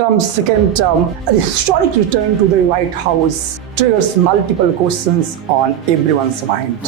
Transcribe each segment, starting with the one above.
Trump's second term, a historic return to the White House, triggers multiple questions on everyone's mind.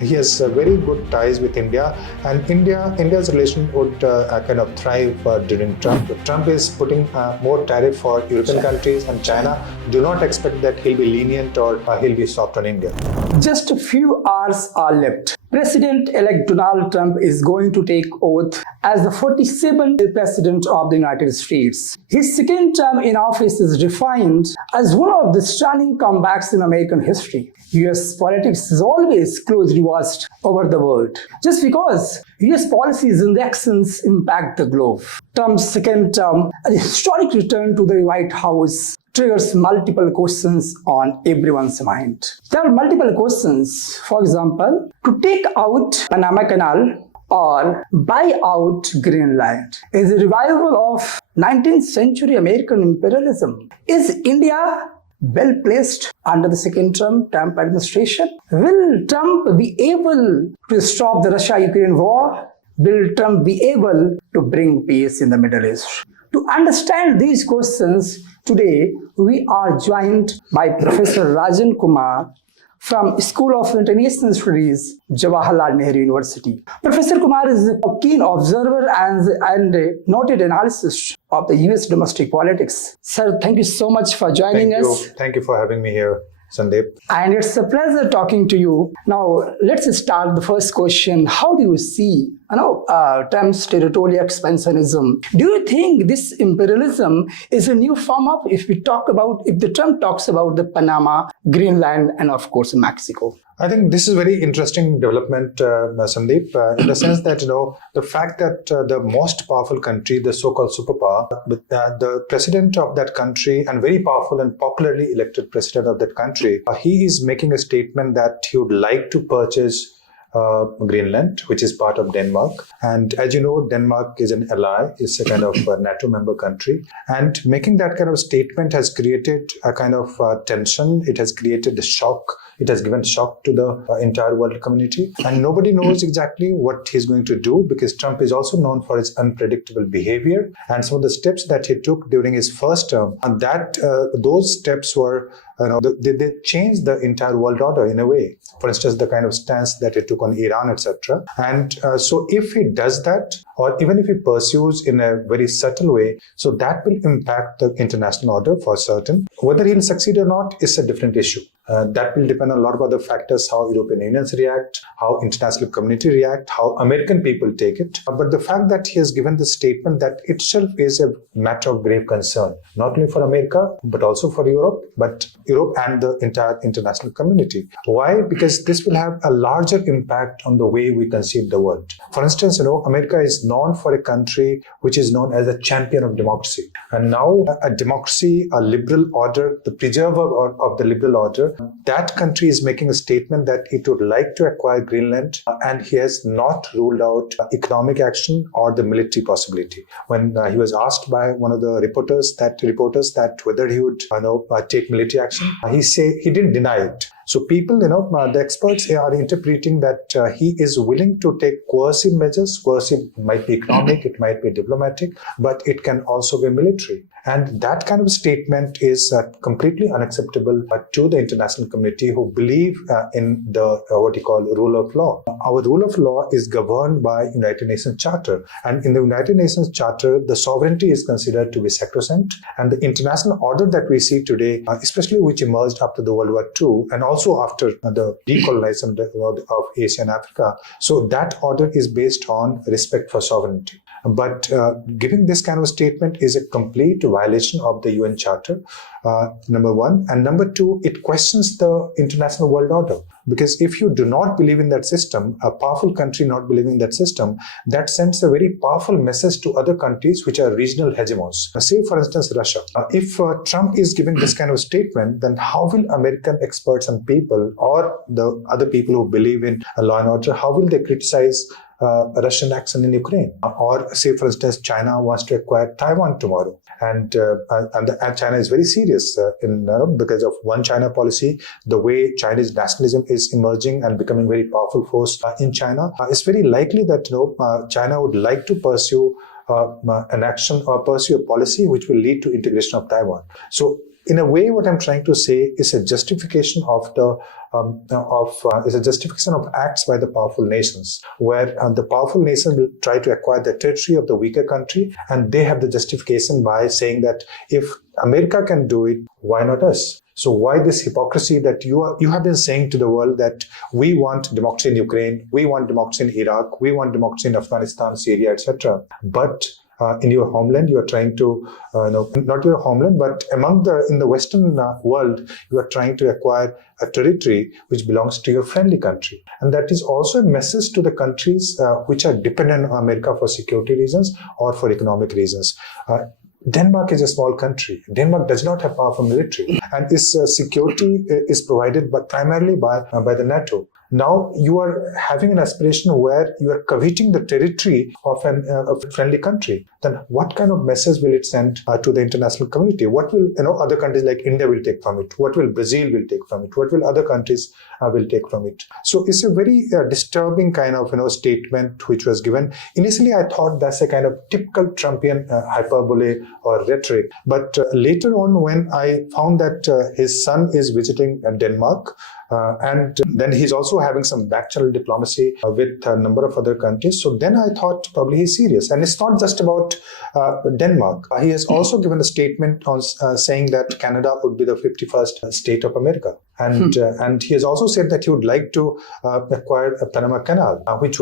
He has very good ties with India, and India's relation would kind of thrive during Trump. Trump is putting more tariff for European countries, and China do not expect that he'll be lenient or he'll be soft on India. Just a few hours are left. President-elect Donald Trump is going to take oath as the 47th President of the United States. His second term in office is defined as one of the stunning comebacks in American history. US politics is always closely watched over the world, just because US policies and actions impact the globe. Trump's second term, a historic return to the White House, triggers multiple questions on everyone's mind. There are multiple questions. For example, to take out Panama Canal or buy out Greenland is a revival of 19th century American imperialism. Is India well placed under the second term Trump administration? Will Trump be able to stop the Russia-Ukraine war? Will Trump be able to bring peace in the Middle East? To understand these questions, today we are joined by Professor Rajan Kumar from School of International Studies, Jawaharlal Nehru University. Professor Kumar is a keen observer and a noted analyst of the US domestic politics. Sir, thank you so much for joining us. Thank you for having me here, Sandeep. And it's a pleasure talking to you. Now, let's start the first question. How do you see Trump's territorial expansionism? Do you think this imperialism is a new form of, if the Trump talks about the Panama, Greenland, and of course, Mexico? I think this is a very interesting development, Sandeep, in the sense that, the fact that the most powerful country, the so-called superpower, the president of that country and very powerful and popularly elected president of that country, he is making a statement that he would like to purchase Greenland, which is part of Denmark. And as you know, Denmark is an ally, is a kind of NATO member country. And making that kind of statement has created a kind of tension. It has created a shock. It has given shock to the entire world community. And nobody knows exactly what he's going to do, because Trump is also known for his unpredictable behavior. And some of the steps that he took during his first term, and those steps were, they changed the entire world order in a way. For instance, the kind of stance that he took on Iran, etc. And so if he does that, or even if he pursues in a very subtle way, so that will impact the international order for certain. Whether he'll succeed or not is a different issue. That will depend on a lot of other factors, how European unions react, how international community react, how American people take it. But the fact that he has given this statement, that itself is a matter of grave concern, not only for America, but also for Europe, and the entire international community. Why? Because this will have a larger impact on the way we conceive the world. For instance, America is known for a country which is known as a champion of democracy. And now a democracy, a liberal order, the preserver of the liberal order, that country is making a statement that it would like to acquire Greenland, and he has not ruled out economic action or the military possibility. When he was asked by one of the reporters that whether he would take military action, he didn't deny it. So people, the experts are interpreting that he is willing to take coercive measures. Coercive might be economic, it might be diplomatic, but it can also be military. And that kind of statement is completely unacceptable to the international community who believe in the what you call rule of law. Our rule of law is governed by United Nations Charter. And in the United Nations Charter, the sovereignty is considered to be sacrosanct. And the international order that we see today, especially which emerged after the World War II, and also after the decolonization of Asia and Africa, so that order is based on respect for sovereignty. But giving this kind of statement is a complete violation of the UN Charter, number one. And number two, it questions the international world order. Because if you do not believe in that system, a powerful country not believing in that system, that sends a very powerful message to other countries which are regional hegemons. Say, for instance, Russia. If Trump is giving this kind of statement, then how will American experts and people, or the other people who believe in law and order, how will they criticize Russian action in Ukraine? Or say, for instance, China wants to acquire Taiwan tomorrow. And China is very serious because of one China policy, the way Chinese nationalism is emerging and becoming very powerful force in China. It's very likely that China would like to pursue an action or pursue a policy which will lead to integration of Taiwan. So in a way, what I'm trying to say is a justification of acts by the powerful nations, where the powerful nation will try to acquire the territory of the weaker country, and they have the justification by saying that if America can do it, why not us? So why this hypocrisy that you have been saying to the world that we want democracy in Ukraine, we want democracy in Iraq, we want democracy in Afghanistan, Syria, etc. But in your homeland, you are trying to, not your homeland, but in the Western world, you are trying to acquire a territory which belongs to your friendly country. And that is also a message to the countries which are dependent on America for security reasons or for economic reasons. Denmark is a small country. Denmark does not have powerful military, and its security is provided primarily by the NATO. Now you are having an aspiration where you are coveting the territory of a friendly country. Then what kind of message will it send to the international community? What will other countries like India will take from it? What will Brazil will take from it? What will other countries will take from it? So it's a very disturbing kind of statement which was given. Initially, I thought that's a kind of typical Trumpian hyperbole or rhetoric. But later on, when I found that his son is visiting Denmark, and then he's also having some back-channel diplomacy with a number of other countries. So then I thought probably he's serious. And it's not just about Denmark. He has also given a statement on saying that Canada would be the 51st state of America. And he has also said that he would like to acquire a Panama Canal, which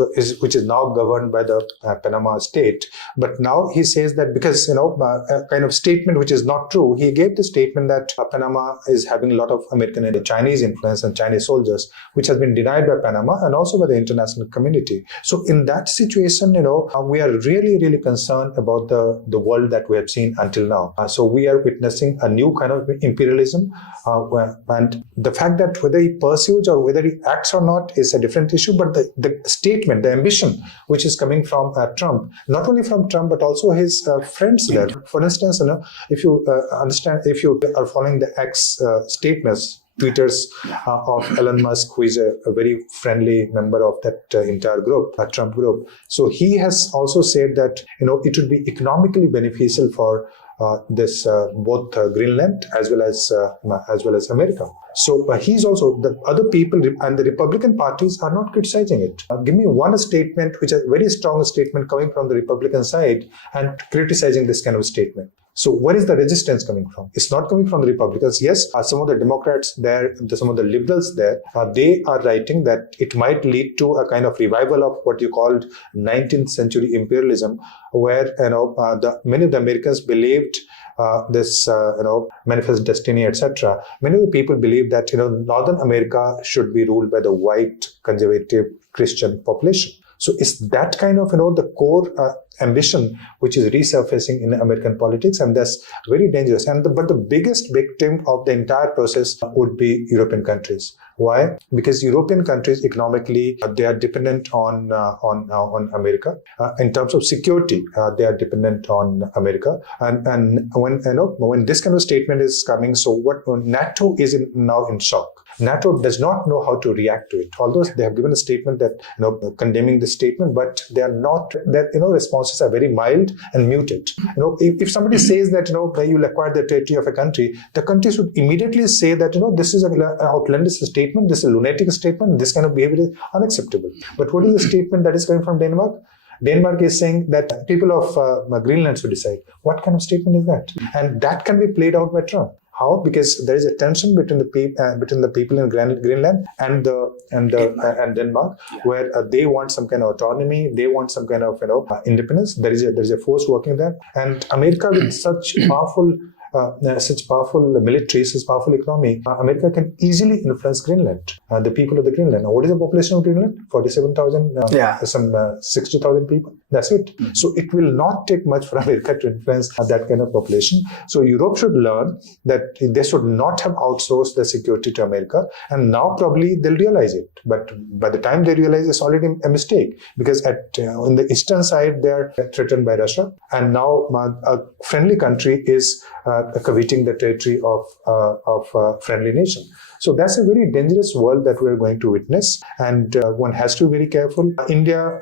is now governed by the Panama state. But now he says that because a kind of statement which is not true, he gave the statement that Panama is having a lot of American and Chinese influence and Chinese soldiers, which has been denied by Panama and also by the international community. So in that situation, we are really, really concerned about the world that we have seen until now. So we are witnessing a new kind of imperialism, and the fact that whether he pursues or whether he acts or not is a different issue, but the statement, the ambition, which is coming from Trump, not only from Trump, but also his friends there. For instance, if you are following the X statements, tweeters of Elon Musk, who is a very friendly member of that entire group, Trump group. So he has also said that it would be economically beneficial for this both Greenland as well as America. So he's also, the other people and the Republican parties are not criticizing it. Give me one statement, which is a very strong statement coming from the Republican side and criticizing this kind of statement. So where is the resistance coming from? It's not coming from the Republicans. Yes, some of the Democrats there, some of the liberals there, they are writing that it might lead to a kind of revival of what you called 19th century imperialism, where many of the Americans believed this manifest destiny, etc. Many of the people believe that Northern America should be ruled by the white conservative Christian population. So it's that kind of the core ambition which is resurfacing in American politics, and that's very dangerous. But the biggest victim of the entire process would be European countries. Why? Because European countries economically they are dependent on America. In terms of security, they are dependent on America. And when this kind of statement is coming, so what NATO is now in shock. NATO does not know how to react to it. Although they have given a statement that condemning the statement, but they are not. Their responses are very mild and muted. If somebody says that you'll acquire the territory of a country, the country should immediately say that this is an outlandish statement, this is a lunatic statement, this kind of behavior is unacceptable. But what is the statement that is coming from Denmark? Denmark is saying that people of Greenland should decide. What kind of statement is that? And that can be played out by Trump. How? Because there is a tension between the people in Greenland and Denmark, where they want some kind of autonomy, they want some kind of independence. There is a force working there, and America with such powerful military, such powerful economy, America can easily influence Greenland, the people of the Greenland. Now, what is the population of Greenland? 47,000, some 60,000 people. That's it. So it will not take much for America to influence that kind of population. So Europe should learn that they should not have outsourced their security to America, and now probably they'll realize it. But by the time they realize, it's already a mistake, because in the eastern side they are threatened by Russia, and now a friendly country is coveting the territory of a friendly nation. So that's a very dangerous world that we're going to witness, and one has to be very careful. India,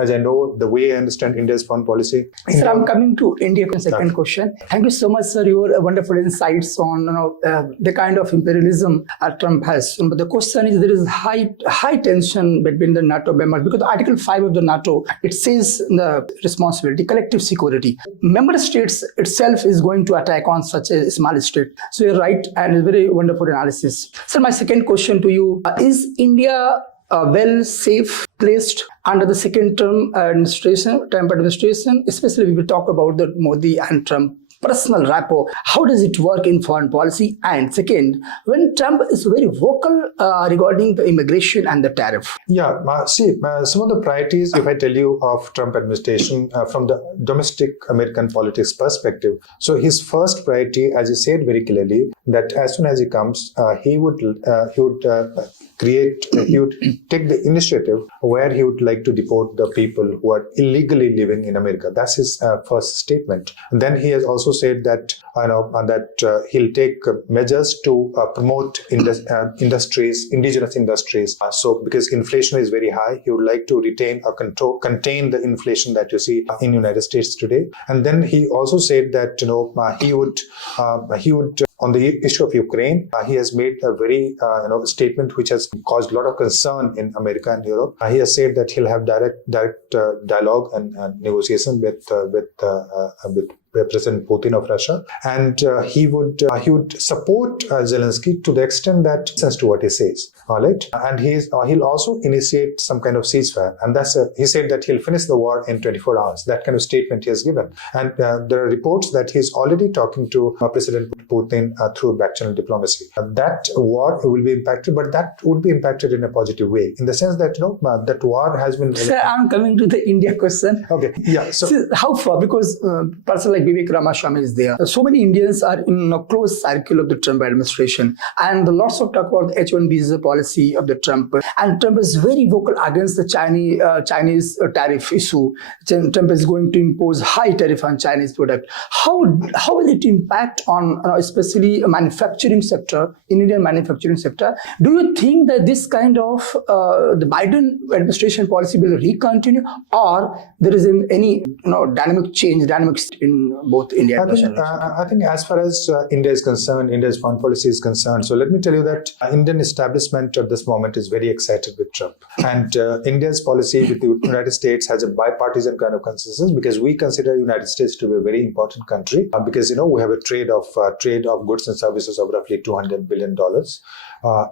as I know, the way I understand India's foreign policy. Sir, I'm coming to India for second question. Thank you so much, sir, your wonderful insights on the kind of imperialism Trump has. But the question is, there is high tension between the NATO members, because Article 5 of the NATO, it says the responsibility, collective security. Member states itself is going to attack on such a small state. So you're right, and a very wonderful analysis. Sir, my second question to you, is India well safe placed under the second Trump administration, especially if we talk about the Modi and Trump personal rapport? How does it work in foreign policy? And second, when Trump is very vocal regarding the immigration and the tariff. Yeah, some of the priorities, if I tell you, of Trump administration from the domestic American politics perspective. So his first priority, as he said very clearly, that as soon as he comes, he would take the initiative where he would like to deport the people who are illegally living in America. That's his first statement. And then he has also said that he'll take measures to promote industries, indigenous industries. So because inflation is very high, he would like to retain or contain the inflation that you see in the United States today. And then he also said that he would on the issue of Ukraine, he has made a very statement which has caused a lot of concern in America and Europe. He has said that he'll have direct dialogue and negotiation with President Putin of Russia, and he would support Zelensky to the extent that listens to what he says. All right, and he'll also initiate some kind of ceasefire, and he said that he'll finish the war in 24 hours. That kind of statement he has given, and there are reports that he's already talking to President Putin through back-channel diplomacy. That war will be impacted, but that would be impacted in a positive way, in the sense that that war has been. Sir, I'm coming to the India question. Okay, yeah. So how far? Because person like Vivek Ramaswamy is there. So many Indians are in a close circle of the Trump administration, and lots of talk about the H-1B visa policy of the Trump. And Trump is very vocal against the Chinese tariff issue. Trump is going to impose high tariff on Chinese product. How will it impact on especially a manufacturing sector, in Indian manufacturing sector? Do you think that this kind of the Biden administration policy will re-continue, or there is any dynamics in both India and Russia? I think as far as India is concerned, India's foreign policy is concerned, so let me tell you that Indian establishment at this moment is very excited with Trump. And India's policy with the United States has a bipartisan kind of consensus, because we consider the United States to be a very important country, because we have a trade of goods and services of roughly $200 billion.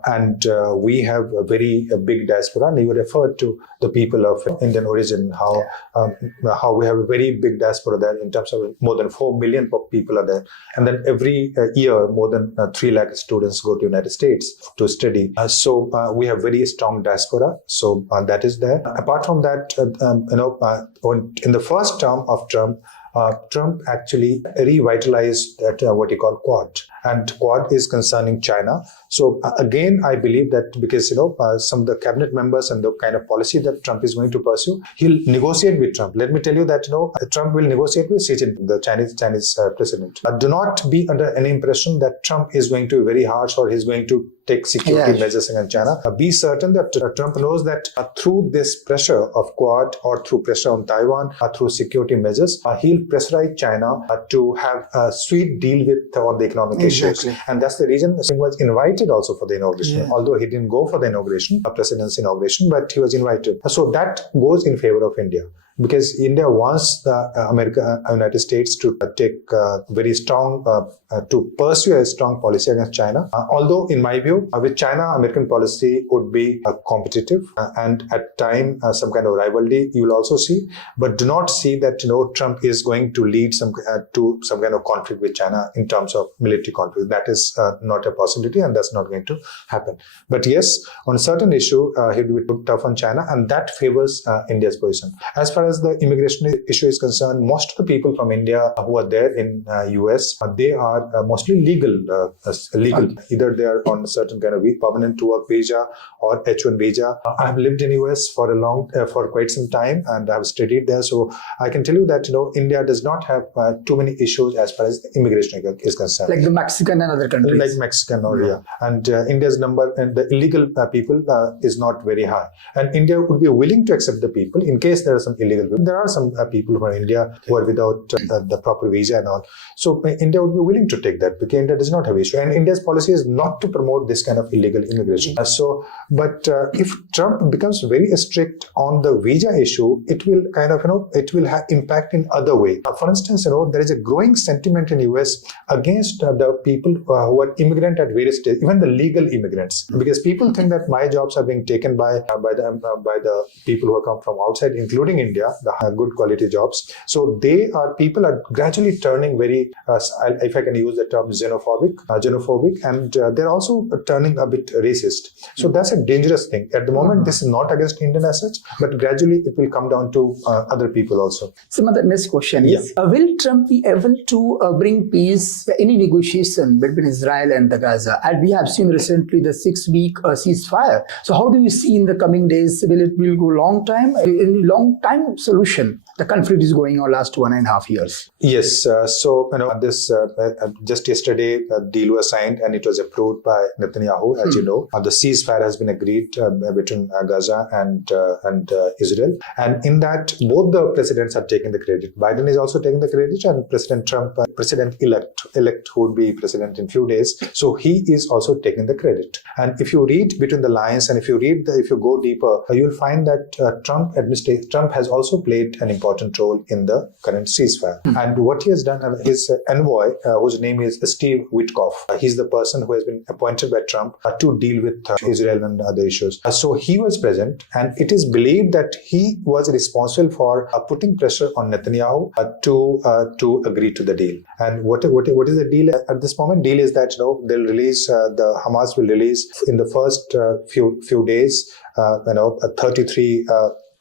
And we have a very big diaspora, and you referred to the people of Indian origin, how we have a very big diaspora there in terms of more than 4 million people are there. And then every year, more than 3 lakh students go to United States to study. So we have very strong diaspora. So that is there. Apart from that, in the first term of Trump, Trump actually revitalized that what he call Quad, and Quad is concerning China. So again, I believe that because some of the cabinet members and the kind of policy that Trump is going to pursue, he'll negotiate with Trump. Let me tell you that Trump will negotiate with Xi Jinping, the Chinese president. Do not be under any impression that Trump is going to be very harsh, or he's going to take security measures against China. Be certain that Trump knows that through this pressure of Quad, or through pressure on Taiwan, through security measures, he'll pressurize China to have a sweet deal on the economic issues. And that's the reason he was invited also for the inauguration, although he didn't go for the inauguration, president's inauguration, but he was invited. So that goes in favor of India, because India wants the United States to take very strong, to pursue a strong policy against China. Although, in my view, with China, American policy would be competitive, and at time some kind of rivalry you will also see. But do not see that Trump is going to lead to some kind of conflict with China in terms of military conflict. That is not a possibility, and that's not going to happen. But yes, on a certain issue, he will be tough on China, and that favors India's position. As far as the immigration issue is concerned, most of the people from India who are there in US, they are mostly legal. Either they are on a certain kind of permanent work visa or H1 visa. I have lived in US for quite some time, and I have studied there, so I can tell you that India does not have too many issues as far as immigration is concerned. Like the Mexican and other countries. Like Mexican or and India's number and the illegal people is not very high, and India would be willing to accept the people in case there are some illegal people. There are some people from India who are without the proper visa and all. So India would be willing to take that because India does not have issue, and India's policy is not to promote this kind of illegal immigration. But if Trump becomes very strict on the visa issue, it will kind of it will have impact in other way. For instance, there is a growing sentiment in US against the people who are immigrant at various stages, even the legal immigrants, because people think that my jobs are being taken by the people who come from outside, including India, the good quality jobs. So people are gradually turning very, if I can use the term, xenophobic, and they're also turning a bit racist. So that's a dangerous thing. At the moment, this is not against Indian as such, but gradually it will come down to other people also. So the next question is, will Trump be able to bring peace, any negotiation between Israel and the Gaza? And we have seen recently the 6-week ceasefire. So how do you see in the coming days, will it go long time? In long time solution, the conflict is going on last 1.5 years. Yes. This just yesterday, a deal was signed and it was approved by Netanyahu. As you know, the ceasefire has been agreed between Gaza and Israel. And in that, both the presidents are taking the credit. Biden is also taking the credit, and President Trump, President-elect, who would be president in few days. So he is also taking the credit. And if you read between the lines, and if you go deeper, you'll find that Trump has also played an important role in the current ceasefire. And what he has done, his envoy, whose name is Steve Witkoff, he's the person who has been appointed by Trump to deal with Israel and other issues. So he was present, and it is believed that he was responsible for putting pressure on Netanyahu to agree to the deal. And what is the deal at this moment? Deal is that they'll release, the Hamas will release in the first few days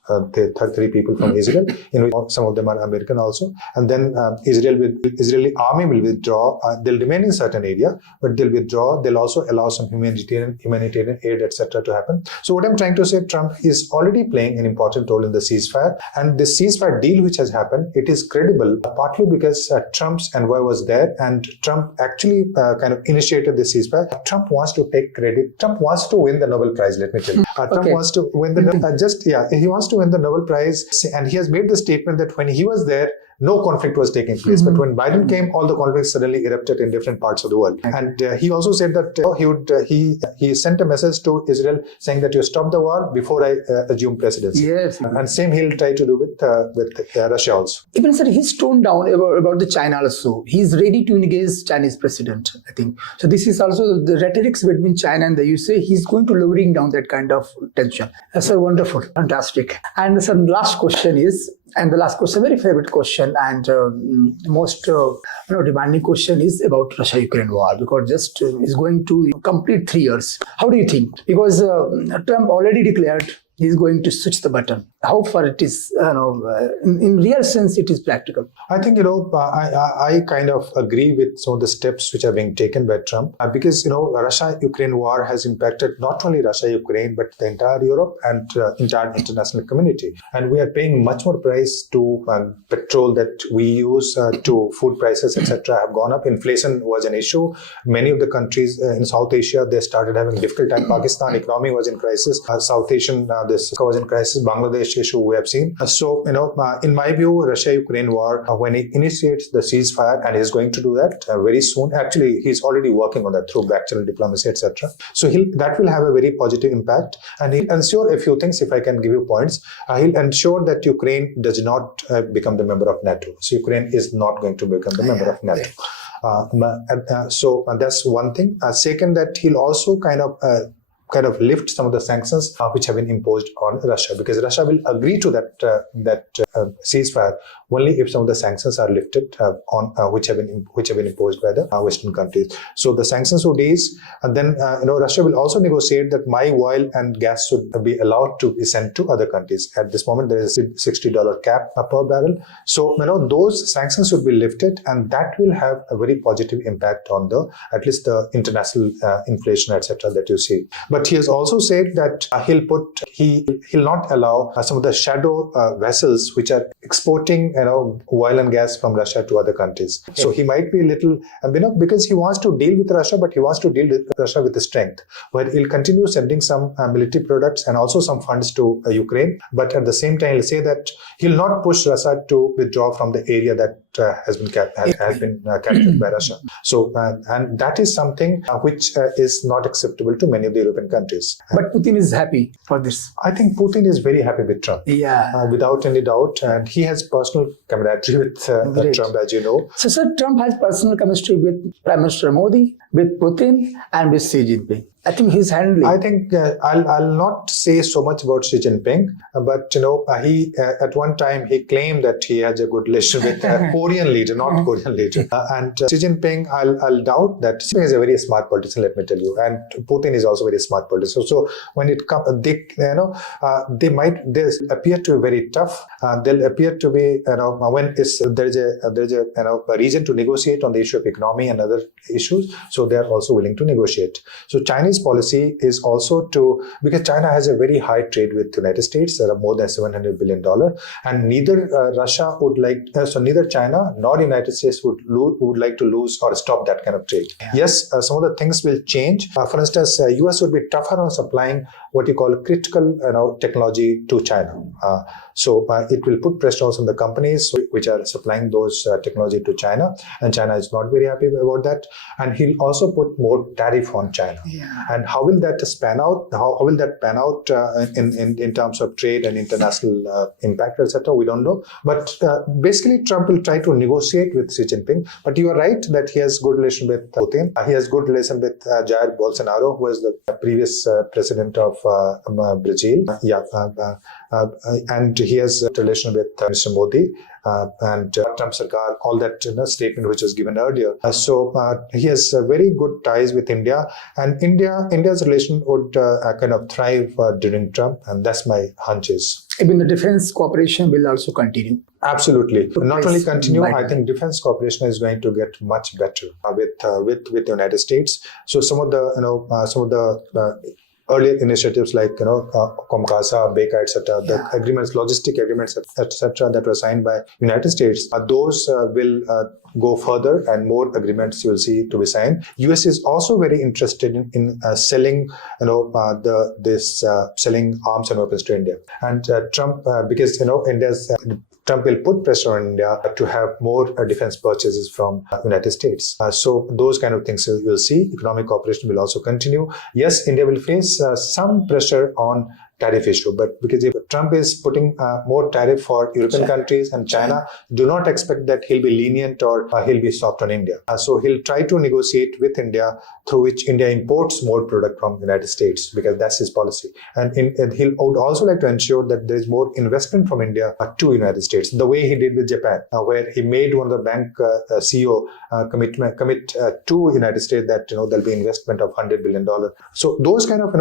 33 people from Israel, in which some of them are American also. And then Israeli army will withdraw. They'll remain in certain area, but they'll withdraw. They'll also allow some humanitarian aid, etc. to happen. So what I'm trying to say, Trump is already playing an important role in the ceasefire. And this ceasefire deal which has happened, it is credible, partly because Trump's envoy was there, and Trump actually kind of initiated the ceasefire. Trump wants to take credit. Trump wants to win the Nobel Prize, let me tell you. Trump wants to win the he wants to win the Nobel Prize, and he has made the statement that when he was there, no conflict was taking place. But when Biden came, all the conflicts suddenly erupted in different parts of the world. And he also said that he sent a message to Israel saying that you stop the war before I assume presidency. Yes. And same he'll try to do with Russia also. Even sir, he's toned down about the China also. He's ready to engage Chinese president, I think. So this is also the rhetorics between China and the USA. He's going to lowering down that kind of tension. Sir, wonderful, fantastic. And sir, last question is, very favorite question and most demanding question is about Russia-Ukraine war, because just is going to complete 3 years. How do you think? Because Trump already declared he's going to switch the button. How far it is, in real sense, it is practical? I think, I kind of agree with some of the steps which are being taken by Trump because, Russia-Ukraine war has impacted not only Russia-Ukraine, but the entire Europe and entire international community. And we are paying much more price to petrol that we use, to food prices, etc. have gone up. Inflation was an issue. Many of the countries in South Asia, they started having difficult time. Pakistan economy was in crisis. South Asian, this was in crisis. Bangladesh issue we have seen. So, in my view, Russia-Ukraine war, when he initiates the ceasefire, and he's going to do that very soon. Actually, he's already working on that through back-channel diplomacy, etc. So that will have a very positive impact. And he'll ensure a few things, if I can give you points. He'll ensure that Ukraine does not become the member of NATO. So Ukraine is not going to become the member of NATO. So that's one thing. Second, that he'll also kind of lift some of the sanctions which have been imposed on Russia, because Russia will agree to that ceasefire only if some of the sanctions are lifted on which have been imposed by the Western countries. So the sanctions would ease, and then Russia will also negotiate that my oil and gas should be allowed to be sent to other countries. At this moment, there is a $60 cap per barrel. So those sanctions should be lifted, and that will have a very positive impact on at least the international inflation, etc. that you see. But he has also said that he'll not allow some of the shadow vessels which are exporting oil and gas from Russia to other countries. Okay. So he might be a little because he wants to deal with Russia, but he wants to deal with Russia with the strength, where he'll continue sending some military products and also some funds to Ukraine. But at the same time, he'll say that he'll not push Russia to withdraw from the area that has been captured by Russia. So and that is something which is not acceptable to many of the European countries. But Putin is happy for this. I think Putin is very happy with Trump. Yeah, without any doubt, and he has personal camaraderie with Trump, as you know. So, sir, Trump has personal chemistry with Prime Minister Modi, with Putin, and with Xi Jinping. I think he's handling. I think I'll not say so much about Xi Jinping, but he at one time he claimed that he has a good relationship with a Korean leader, not Korean leader. And Xi Jinping, I'll doubt that. Xi Jinping is a very smart politician, let me tell you, and Putin is also a very smart politician. So when it comes, they appear to be very tough. They'll appear to be when there's a reason to negotiate on the issue of economy and other issues. So they are also willing to negotiate. So Chinese policy is also because China has a very high trade with the United States. There are more than $700 billion, and neither neither China nor the United States would like to lose or stop that kind of trade. Yeah. Yes, some of the things will change. For instance, US would be tougher on supplying what you call critical technology to China. So it will put pressure on the companies which are supplying those technology to China, and China is not very happy about that. And he'll also put more tariff on China. Yeah. And how will that pan out? How will that pan out in terms of trade and international impact, etc.? We don't know. But basically, Trump will try to negotiate with Xi Jinping. But you are right that he has good relation with Putin. He has good relation with Jair Bolsonaro, who was the previous president of Brazil. And he has a relation with Mr. Modi. And Trump Sarkar, all that statement which was given earlier. So he has very good ties with India, and India's relation would kind of thrive during Trump, and that's my hunches. Even the defense cooperation will also continue. Absolutely. Not only continue, I think defense cooperation is going to get much better with the United States. So some of the earlier initiatives like Comcasa, Baker, etc., the agreements, logistic agreements, etc., that were signed by United States, those will go further, and more agreements you will see to be signed. US is also very interested in selling, selling arms and weapons to India, and Trump, because Trump will put pressure on India to have more defense purchases from United States. So those kind of things you'll see. Economic cooperation will also continue. Yes, India will face some pressure on tariff issue, but because if Trump is putting more tariff for European countries and China, do not expect that he'll be lenient or he'll be soft on India. So he'll try to negotiate with India, through which India imports more product from the United States, because that's his policy. And he would also like to ensure that there is more investment from India to United States, the way he did with Japan, where he made one of the bank CEO commit to United States that there'll be investment of $100 billion. So those kind of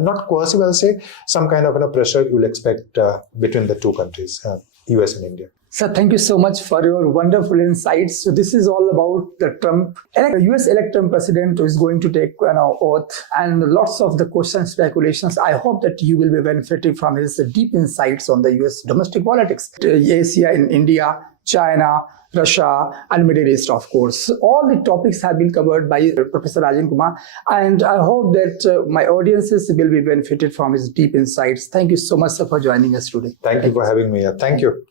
not coercive, I'll say, some kind of pressure you will expect between the two countries, US and India. Sir, thank you so much for your wonderful insights. So this is all about the US elected president who is going to take oath, and lots of the questions, speculations. I hope that you will be benefiting from his deep insights on the US domestic politics, Asia, in India, China, Russia, and Middle East, of course. All the topics have been covered by Professor Rajan Kumar, and I hope that my audiences will be benefited from his deep insights. Thank you so much, sir, for joining us today. Thank you for having me here. Thank you.